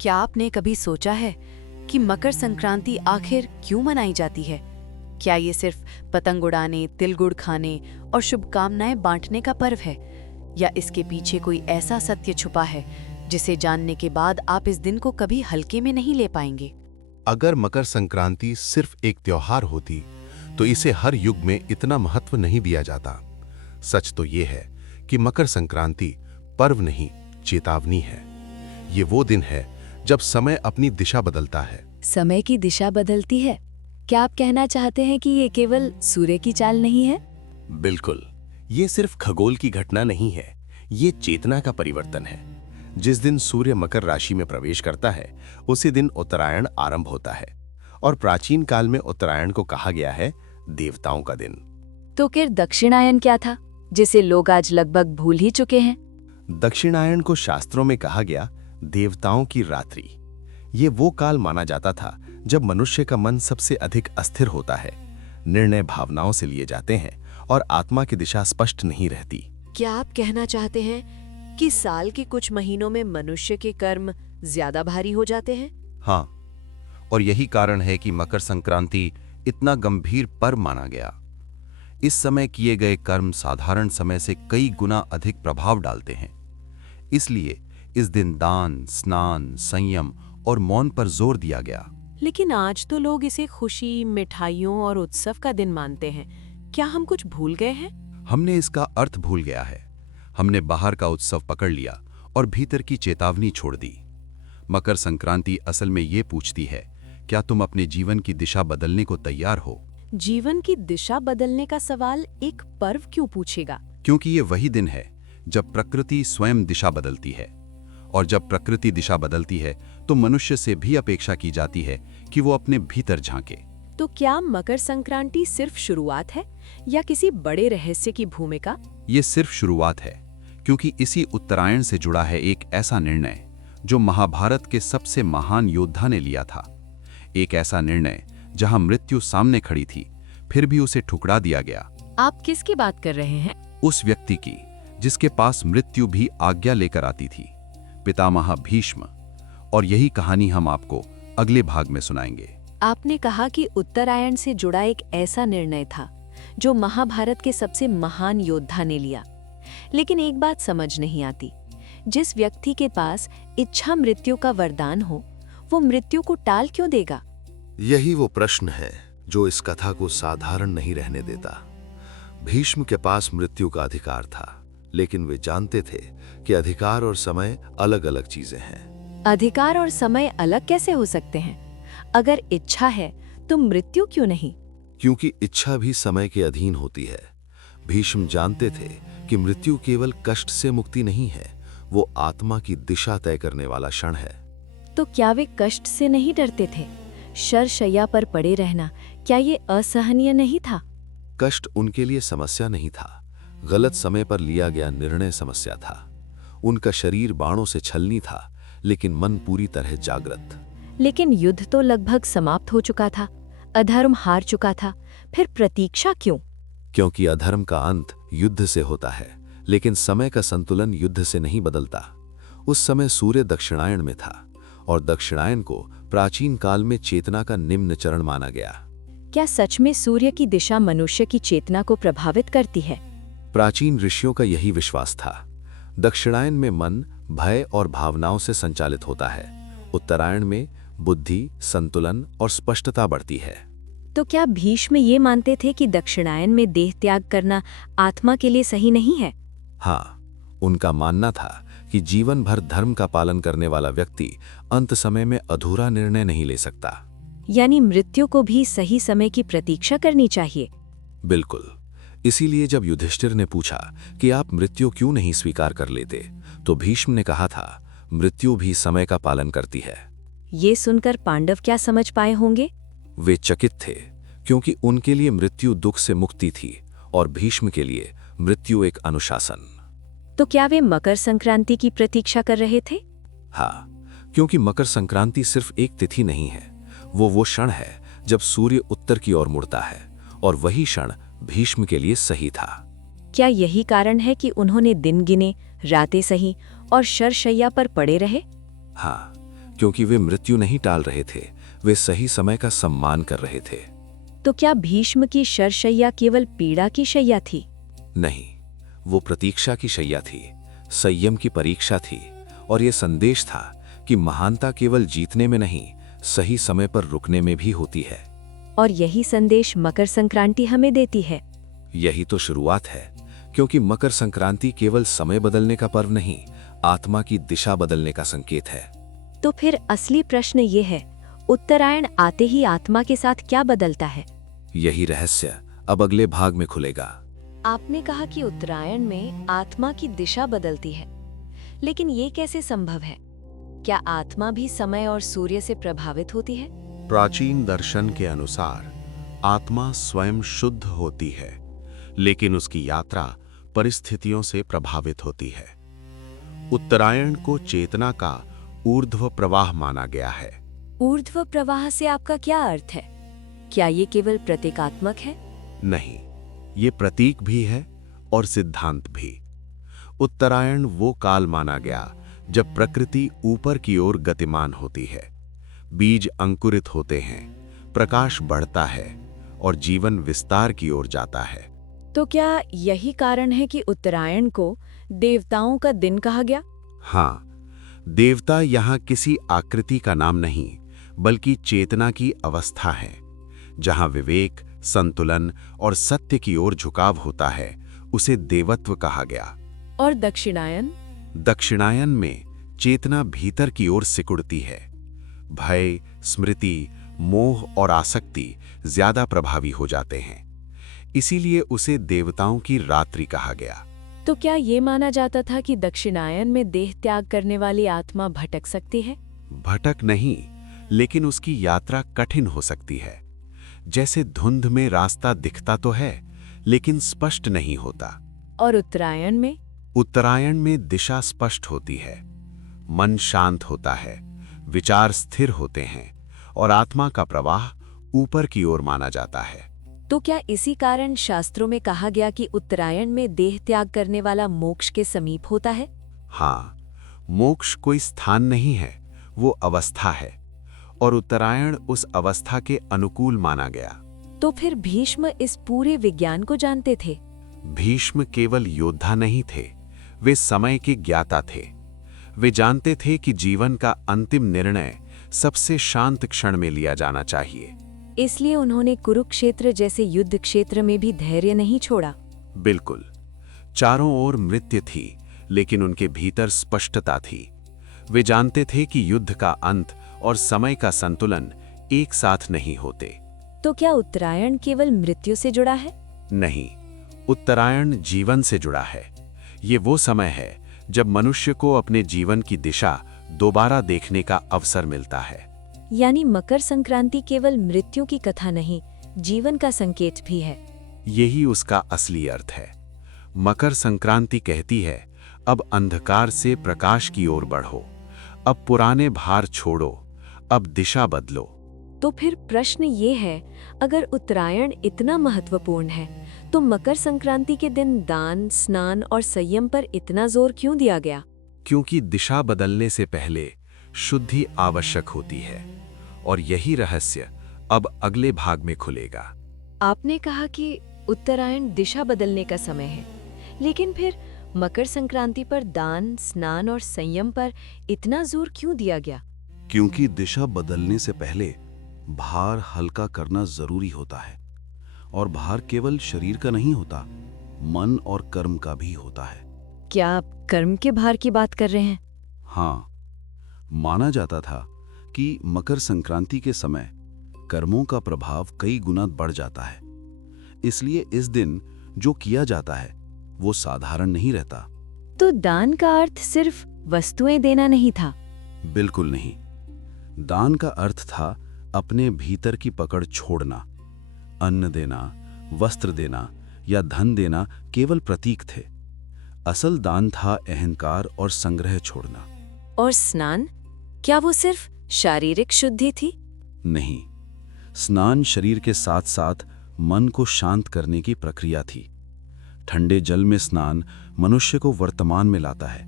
क्या आपने कभी सोचा है कि मकर संक्रांति आखिर क्यों मनाई जाती है? क्या ये सिर्फ पतंग उड़ाने, तिल गुड़ खाने और शुभकामनाएं बांटने का पर्व है, या इसके पीछे कोई ऐसा सत्य छुपा है जिसे जानने के बाद आप इस दिन को कभी हल्के में नहीं ले पाएंगे? अगर मकर संक्रांति सिर्फ एक त्योहार होती तो इसे हर युग में इतना महत्व नहीं दिया जाता। सच तो ये है कि मकर संक्रांति पर्व नहीं, चेतावनी है। ये वो दिन है जब समय अपनी दिशा बदलता है। समय की दिशा बदलती है? क्या आप कहना चाहते हैं कि ये केवल सूर्य की चाल नहीं है? बिल्कुल, ये सिर्फ खगोल की घटना नहीं है, ये चेतना का परिवर्तन है। जिस दिन सूर्य मकर राशि में प्रवेश करता है, उसी दिन उत्तरायण आरंभ होता है। और प्राचीन काल में उत्तरायण को कहा गया है देवताओं का दिन। तो फिर दक्षिणायन क्या था, जिसे लोग आज लगभग भूल ही चुके हैं? दक्षिणायन को शास्त्रों में कहा गया देवताओं की रात्रि। ये वो काल माना जाता था जब मनुष्य का मन सबसे अधिक अस्थिर होता है, निर्णय भावनाओं से लिए जाते हैं और आत्मा की दिशा स्पष्ट नहीं रहती। क्या आप कहना चाहते हैं कि साल के कुछ महीनों में मनुष्य के कर्म ज्यादा भारी हो जाते हैं? हाँ, और यही कारण है कि मकर संक्रांति इतना गंभीर पर्व माना गया। इस समय किए गए कर्म साधारण समय से कई गुना अधिक प्रभाव डालते हैं। इसलिए इस दिन दान, स्नान, संयम और मौन पर जोर दिया गया। लेकिन आज तो लोग इसे खुशी, मिठाइयों और उत्सव का दिन मानते हैं। क्या हम कुछ भूल गए हैं? हमने इसका अर्थ भूल गया है। हमने बाहर का उत्सव पकड़ लिया और भीतर की चेतावनी छोड़ दी। मकर संक्रांति असल में ये पूछती है, क्या तुम अपने जीवन की दिशा बदलने को तैयार हो? जीवन की दिशा बदलने का सवाल एक पर्व क्यों पूछेगा? क्योंकि ये वही दिन है जब प्रकृति स्वयं दिशा बदलती है। और जब प्रकृति दिशा बदलती है तो मनुष्य से भी अपेक्षा की जाती है कि वो अपने भीतर झांके। तो क्या मकर संक्रांति सिर्फ शुरुआत है या किसी बड़े रहस्य की भूमिका? ये सिर्फ शुरुआत है, क्योंकि इसी उत्तरायण से जुड़ा है एक ऐसा निर्णय जो महाभारत के सबसे महान योद्धा ने लिया था। एक ऐसा निर्णय जहां मृत्यु सामने खड़ी थी, फिर भी उसे ठुकरा दिया गया। आप किसकी बात कर रहे हैं? उस व्यक्ति की जिसके पास मृत्यु भी आज्ञा लेकर आती थी, पितामह भीष्म। और यही कहानी हम आपको अगले भाग में सुनाएंगे। आपने कहा कि उत्तरायण से जुड़ा एक ऐसा निर्णय था जो महाभारत के सबसे महान योद्धा ने लिया। लेकिन एक बात समझ नहीं आती, जिस व्यक्ति के पास इच्छा मृत्यु का वरदान हो, वो मृत्यु को टाल क्यों देगा? यही वो प्रश्न है जो इस कथा को साधारण नहीं रहने देता। भीष्म के पास मृत्यु का अधिकार था, लेकिन वे जानते थे कि अधिकार और समय अलग अलग चीजें हैं। अधिकार और समय अलग कैसे हो सकते हैं? अगर इच्छा है तो मृत्यु क्यों नहीं? क्योंकि इच्छा भी समय के अधीन होती है। भीष्म जानते थे कि मृत्यु केवल कष्ट से मुक्ति नहीं है, वो आत्मा की दिशा तय करने वाला क्षण है। तो क्या वे कष्ट से नहीं डरते थे? शरशैया पर पड़े रहना, क्या ये असहनीय नहीं था? कष्ट उनके लिए समस्या नहीं था, गलत समय पर लिया गया निर्णय समस्या था। उनका शरीर बाणों से छलनी था, लेकिन मन पूरी तरह जागृत। लेकिन युद्ध तो लगभग समाप्त हो चुका था, अधर्म हार चुका था, फिर प्रतीक्षा क्यों? क्योंकि अधर्म का अंत युद्ध से होता है, लेकिन समय का संतुलन युद्ध से नहीं बदलता। उस समय सूर्य दक्षिणायन में था, और दक्षिणायन को प्राचीन काल में चेतना का निम्न चरण माना गया। क्या सच में सूर्य की दिशा मनुष्य की चेतना को प्रभावित करती है? प्राचीन ऋषियों का यही विश्वास था। दक्षिणायन में मन भय और भावनाओं से संचालित होता है, उत्तरायण में बुद्धि, संतुलन और स्पष्टता बढ़ती है। तो क्या भीष्म ये मानते थे कि दक्षिणायन में देह त्याग करना आत्मा के लिए सही नहीं है? हाँ, उनका मानना था कि जीवन भर धर्म का पालन करने वाला व्यक्ति अंत समय में अधूरा निर्णय नहीं ले सकता। यानी मृत्यु को भी सही समय की प्रतीक्षा करनी चाहिए। बिल्कुल। इसीलिए जब युधिष्ठिर ने पूछा कि आप मृत्यु क्यों नहीं स्वीकार कर लेते, तो भीष्म ने कहा था, मृत्यु भी समय का पालन करती है। ये सुनकर पांडव क्या समझ पाए होंगे? वे चकित थे, क्योंकि उनके लिए मृत्यु दुख से मुक्ति थी और भीष्म के लिए मृत्यु एक अनुशासन। तो क्या वे मकर संक्रांति की प्रतीक्षा कर रहे थे? हाँ, क्योंकि मकर संक्रांति सिर्फ एक तिथि नहीं है, वो क्षण है जब सूर्य उत्तर की ओर मुड़ता है, और वही क्षण भीष्म के लिए सही था। क्या यही कारण है कि उन्होंने दिन गिने, रातें सही और शरशैया पर पड़े रहे? हाँ, क्योंकि वे मृत्यु नहीं टाल रहे थे, वे सही समय का सम्मान कर रहे थे। तो क्या भीष्म की शरशय्या केवल पीड़ा की शैया थी? नहीं, वो प्रतीक्षा की शैया थी, संयम की परीक्षा थी, और ये संदेश था कि महानता केवल जीतने में नहीं, सही समय पर रुकने में भी होती है। और यही संदेश मकर संक्रांति हमें देती है। यही तो शुरुआत है, क्योंकि मकर संक्रांति केवल समय बदलने का पर्व नहीं, आत्मा की दिशा बदलने का संकेत है। तो फिर असली प्रश्न ये है, उत्तरायण आते ही आत्मा के साथ क्या बदलता है? यही रहस्य अब अगले भाग में खुलेगा। आपने कहा कि उत्तरायण में आत्मा की दिशा बदलती है, लेकिन ये कैसे संभव है? क्या आत्मा भी समय और सूर्य से प्रभावित होती है? प्राचीन दर्शन के अनुसार आत्मा स्वयं शुद्ध होती है, लेकिन उसकी यात्रा परिस्थितियों से प्रभावित होती है। उत्तरायण को चेतना का ऊर्ध्व प्रवाह माना गया है। ऊर्ध्व प्रवाह से आपका क्या अर्थ है? क्या ये केवल प्रतीकात्मक है? नहीं, ये प्रतीक भी है और सिद्धांत भी। उत्तरायण वो काल माना गया जब प्रकृति ऊपर की ओर गतिमान होती है, बीज अंकुरित होते हैं, प्रकाश बढ़ता है और जीवन विस्तार की ओर जाता है। तो क्या यही कारण है कि उत्तरायण को देवताओं का दिन कहा गया? हाँ, देवता यहाँ किसी आकृति का नाम नहीं, बल्कि चेतना की अवस्था है। जहाँ विवेक, संतुलन और सत्य की ओर झुकाव होता है, उसे देवत्व कहा गया। और दक्षिणायन? दक्षिणायन में चेतना भीतर की ओर सिकुड़ती है। भय, स्मृति, मोह और आसक्ति ज्यादा प्रभावी हो जाते हैं, इसीलिए उसे देवताओं की रात्रि कहा गया। तो क्या ये माना जाता था कि दक्षिणायन में देह त्याग करने वाली आत्मा भटक सकती है? भटक नहीं, लेकिन उसकी यात्रा कठिन हो सकती है। जैसे धुंध में रास्ता दिखता तो है, लेकिन स्पष्ट नहीं होता। और उत्तरायण में? उत्तरायण में दिशा स्पष्ट होती है, मन शांत होता है, विचार स्थिर होते हैं और आत्मा का प्रवाह ऊपर की ओर माना जाता है। तो क्या इसी कारण शास्त्रों में कहा गया कि उत्तरायण में देह त्याग करने वाला मोक्ष के समीप होता है? हाँ, मोक्ष कोई स्थान नहीं है, वो अवस्था है, और उत्तरायण उस अवस्था के अनुकूल माना गया। तो फिर भीष्म इस पूरे विज्ञान को जानते थे? भीष्म केवल योद्धा नहीं थे, वे समय के ज्ञाता थे। वे जानते थे कि जीवन का अंतिम निर्णय सबसे शांत क्षण में लिया जाना चाहिए। इसलिए उन्होंने कुरुक्षेत्र जैसे युद्ध क्षेत्र में भी धैर्य नहीं छोड़ा। बिल्कुल, चारों ओर मृत्यु थी, लेकिन उनके भीतर स्पष्टता थी। वे जानते थे कि युद्ध का अंत और समय का संतुलन एक साथ नहीं होते। तो क्या उत्तरायण केवल मृत्यु से जुड़ा है? नहीं, उत्तरायण जीवन से जुड़ा है। ये वो समय है जब मनुष्य को अपने जीवन की दिशा दोबारा देखने का अवसर मिलता है। यानी मकर संक्रांति केवल मृत्यु की कथा नहीं, जीवन का संकेत भी है। यही उसका असली अर्थ है। मकर संक्रांति कहती है, अब अंधकार से प्रकाश की ओर बढ़ो, अब पुराने भार छोड़ो, अब दिशा बदलो। तो फिर प्रश्न ये है, अगर उत्तरायण इतना महत्वपूर्ण है, तो मकर संक्रांति के दिन दान, स्नान और संयम पर इतना जोर क्यों दिया गया? क्योंकि दिशा बदलने से पहले शुद्धि आवश्यक होती है, और यही रहस्य अब अगले भाग में खुलेगा। आपने कहा कि उत्तरायण दिशा बदलने का समय है, लेकिन फिर मकर संक्रांति पर दान, स्नान और संयम पर इतना जोर क्यों दिया गया? क्योंकि दिशा बदलने से पहले भार हल्का करना जरूरी होता है, और भार केवल शरीर का नहीं होता, मन और कर्म का भी होता है। क्या आप कर्म के भार की बात कर रहे हैं? हाँ, माना जाता था कि मकर संक्रांति के समय कर्मों का प्रभाव कई गुना बढ़ जाता है, इसलिए इस दिन जो किया जाता है वो साधारण नहीं रहता। तो दान का अर्थ सिर्फ वस्तुएं देना नहीं था? बिल्कुल नहीं। दान का अर्थ था अपने भीतर की पकड़ छोड़ना। अन्न देना, वस्त्र देना या धन देना केवल प्रतीक थे। असल दान था अहंकार और संग्रह छोड़ना। और स्नान, क्या वो सिर्फ शारीरिक शुद्धि थी? नहीं, स्नान शरीर के साथ साथ मन को शांत करने की प्रक्रिया थी। ठंडे जल में स्नान मनुष्य को वर्तमान में लाता है।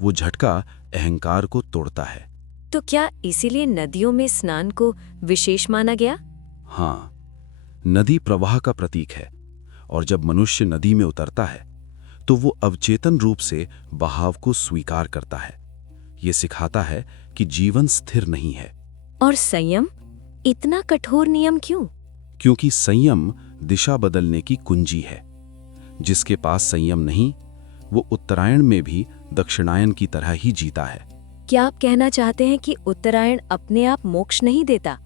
वो झटका अहंकार को तोड़ता है। तो क्या इसीलिए नदियों में स्नान को विशेष माना गया? हाँ, नदी प्रवाह का प्रतीक है और जब मनुष्य नदी में उतरता है तो वो अवचेतन रूप से बहाव को स्वीकार करता है। ये सिखाता है कि जीवन स्थिर नहीं है। और संयम, इतना कठोर नियम क्यों? क्योंकि संयम दिशा बदलने की कुंजी है। जिसके पास संयम नहीं, वो उत्तरायण में भी दक्षिणायन की तरह ही जीता है। क्या आप कहना चाहते हैं कि उत्तरायण अपने आप मोक्ष नहीं देता?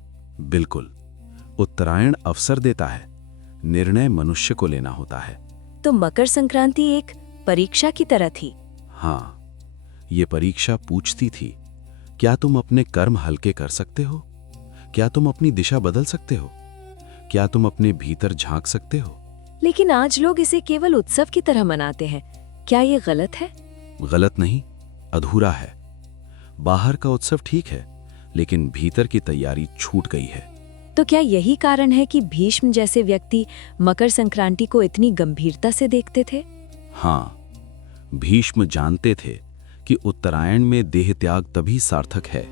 बिल्कुल, उत्तरायण अवसर देता है, निर्णय मनुष्य को लेना होता है। तो मकर संक्रांति एक परीक्षा की तरह थी। हाँ, ये परीक्षा पूछती थी, क्या तुम अपने कर्म हल्के कर सकते हो? क्या तुम अपनी दिशा बदल सकते हो? क्या तुम अपने भीतर झांक सकते हो? लेकिन आज लोग इसे केवल उत्सव की तरह मनाते हैं। क्या ये गलत है? गलत नहीं, अधूरा है। बाहर का उत्सव ठीक है, लेकिन भीतर की तैयारी छूट गई है। तो क्या यही कारण है कि भीष्म जैसे व्यक्ति मकर संक्रांति को इतनी गंभीरता से देखते थे? हाँ, भीष्म जानते थे कि उत्तरायण में देह त्याग तभी सार्थक है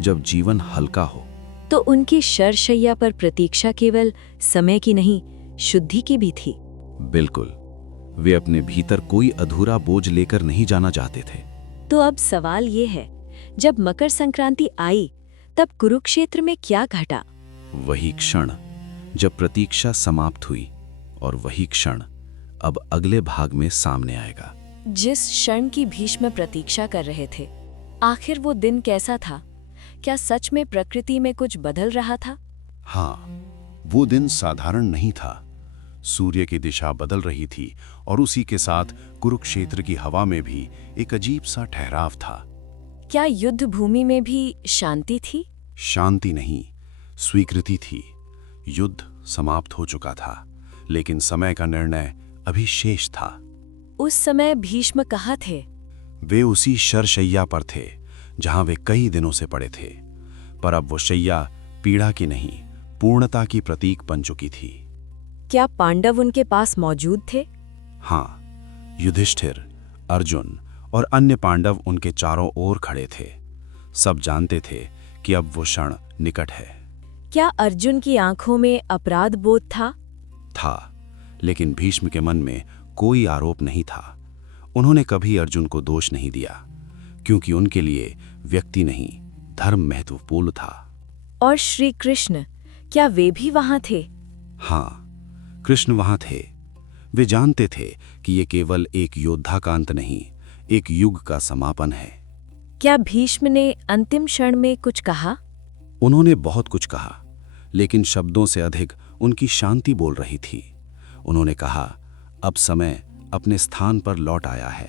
जब जीवन हल्का हो। तो उनकी शरशैया पर प्रतीक्षा केवल समय की नहीं, शुद्धि की भी थी। बिल्कुल, वे अपने भीतर कोई अधूरा बोझ लेकर नहीं जाना चाहते थे। तो अब सवाल ये है, जब मकर संक्रांति आई तब कुरुक्षेत्र में क्या घटा? वही क्षण जब प्रतीक्षा समाप्त हुई, और वही क्षण अब अगले भाग में सामने आएगा। जिस क्षण की भीष्म प्रतीक्षा कर रहे थे, आखिर वो दिन कैसा था? क्या सच में प्रकृति में कुछ बदल रहा था? हाँ, वो दिन साधारण नहीं था। सूर्य की दिशा बदल रही थी और उसी के साथ कुरुक्षेत्र की हवा में भी एक अजीब सा ठहराव था। क्या युद्ध भूमि में भी शांति थी? शांति नहीं, स्वीकृति थी। युद्ध समाप्त हो चुका था, लेकिन समय का निर्णय अभी शेष था। उस समय भीष्म कहाँ थे? वे उसी शरशैया पर थे जहां वे कई दिनों से पड़े थे, पर अब वो शैया पीड़ा की नहीं, पूर्णता की प्रतीक बन चुकी थी। क्या पांडव उनके पास मौजूद थे? हाँ, युधिष्ठिर, अर्जुन और अन्य पांडव उनके चारों ओर खड़े थे। सब जानते थे कि अब वो क्षण निकट है। क्या अर्जुन की आंखों में अपराध बोध था? लेकिन भीष्म के मन में कोई आरोप नहीं था। उन्होंने कभी अर्जुन को दोष नहीं दिया, क्योंकि उनके लिए व्यक्ति नहीं, धर्म महत्वपूर्ण था। और श्री कृष्ण, क्या वे भी वहां थे? हाँ, कृष्ण वहां थे। वे जानते थे कि ये केवल एक योद्धा का अंत नहीं, एक युग का समापन है। क्या भीष्म ने अंतिम क्षण में कुछ कहा? उन्होंने बहुत कुछ कहा, लेकिन शब्दों से अधिक उनकी शांति बोल रही थी। उन्होंने कहा, अब समय अपने स्थान पर लौट आया है।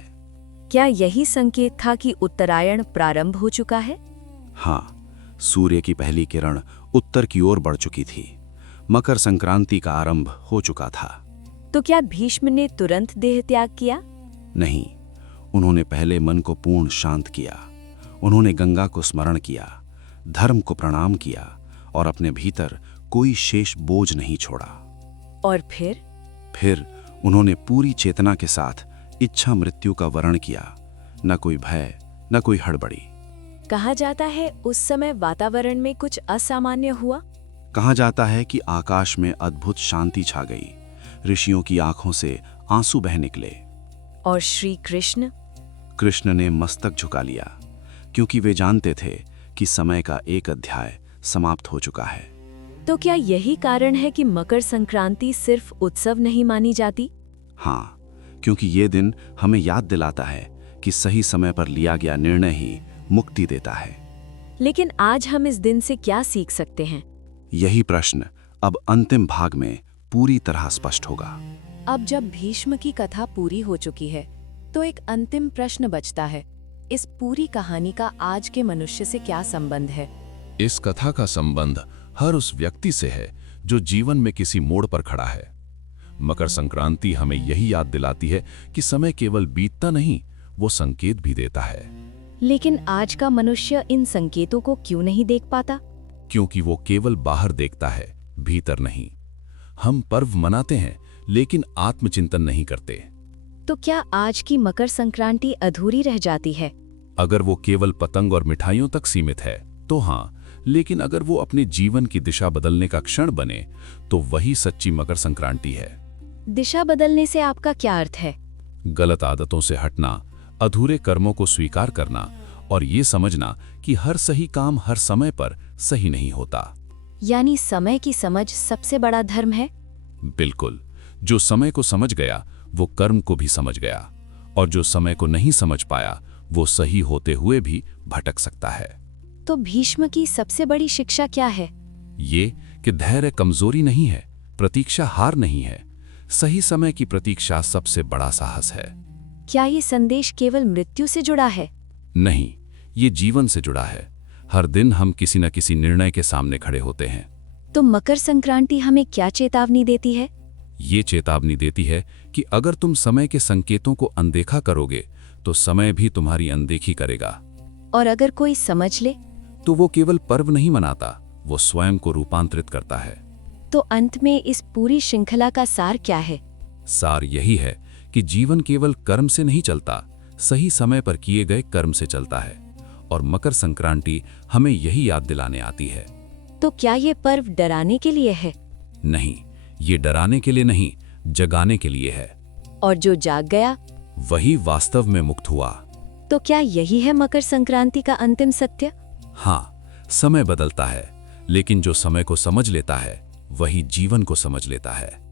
क्या यही संकेत था कि उत्तरायण प्रारंभ हो चुका है? हाँ, सूर्य की पहली किरण उत्तर की ओर बढ़ चुकी थी। मकर संक्रांति का आरंभ हो चुका था। तो क्या भीष्म ने तुरंत देह त्याग किया? नहीं, उन्होंने पहले मन को पूर्ण शांत किया। उन्होंने गंगा को स्मरण किया, धर्म को प्रणाम किया और अपने भीतर कोई शेष बोझ नहीं छोड़ा। और फिर उन्होंने पूरी चेतना के साथ इच्छा मृत्यु का वर्ण किया। न कोई भय, न कोई हड़बड़ी। कहा जाता है उस समय वातावरण में कुछ असामान्य हुआ। कहा जाता है कि आकाश में अद्भुत शांति छा गई। ऋषियों की आंखों से आंसू बह निकले। और श्री कृष्ण ने मस्तक झुका लिया, क्योंकि वे जानते थे कि समय का एक अध्याय समाप्त हो चुका है। तो क्या यही कारण है कि मकर संक्रांति सिर्फ उत्सव नहीं मानी जाती? हाँ, क्योंकि ये दिन हमें याद दिलाता है कि सही समय पर लिया गया निर्णय ही मुक्ति देता है। लेकिन आज हम इस दिन से क्या सीख सकते हैं? यही प्रश्न अब अंतिम भाग में पूरी तरह स्पष्ट होगा। अब जब भीष्म की कथा पूरी हो चुकी है, तो एक अंतिम प्रश्न बचता है, इस पूरी कहानी का आज के मनुष्य से क्या संबंध है? इस कथा का संबंध हर उस व्यक्ति से है जो जीवन में किसी मोड़ पर खड़ा है। मकर संक्रांति हमें यही याद दिलाती है कि समय केवल बीतता नहीं, वो संकेत भी देता है। लेकिन आज का मनुष्य इन संकेतों को क्यों नहीं देख पाता? क्योंकि वो केवल बाहर देखता है, भीतर नहीं। हम पर्व मनाते हैं, लेकिन आत्मचिंतन नहीं करते। तो क्या आज की मकर संक्रांति अधूरी रह जाती है? अगर वो केवल पतंग और मिठाइयों तक सीमित है तो हाँ, लेकिन अगर वो अपने जीवन की दिशा बदलने का क्षण बने तो वही सच्ची मकर संक्रांति है। दिशा बदलने से आपका क्या अर्थ है? गलत आदतों से हटना, अधूरे कर्मों को स्वीकार करना और ये समझना कि हर सही काम हर समय पर सही नहीं होता। यानी समय की समझ सबसे बड़ा धर्म है? बिल्कुल। जो समय को समझ गया वो कर्म को भी समझ गया, और जो समय को नहीं समझ पाया वो सही होते हुए भी भटक सकता है। तो भीष्म की सबसे बड़ी शिक्षा क्या है? ये कि धैर्य कमजोरी नहीं है, प्रतीक्षा हार नहीं है। सही समय की प्रतीक्षा सबसे बड़ा साहस है। क्या ये संदेश केवल मृत्यु से जुड़ा है? नहीं, ये जीवन से जुड़ा है। हर दिन हम किसी न किसी निर्णय के सामने खड़े होते हैं। तो मकर संक्रांति हमें क्या चेतावनी देती है? ये चेतावनी देती है कि अगर तुम समय के संकेतों को अनदेखा करोगे तो समय भी तुम्हारी अनदेखी करेगा। और अगर कोई समझ ले तो वो केवल पर्व नहीं मनाता, वो स्वयं को रूपांतरित करता है। तो अंत में इस पूरी श्रृंखला का सार क्या है? सार यही है कि जीवन केवल कर्म से नहीं चलता, सही समय पर किए गए कर्म से चलता है। और मकर संक्रांति हमें यही याद दिलाने आती है। तो क्या ये पर्व डराने के लिए है? नहीं, ये डराने के लिए नहीं, जगाने के लिए है। और जो जाग गया वही वास्तव में मुक्त हुआ। तो क्या यही है मकर संक्रांति का अंतिम सत्य? हाँ, समय बदलता है, लेकिन जो समय को समझ लेता है वही जीवन को समझ लेता है।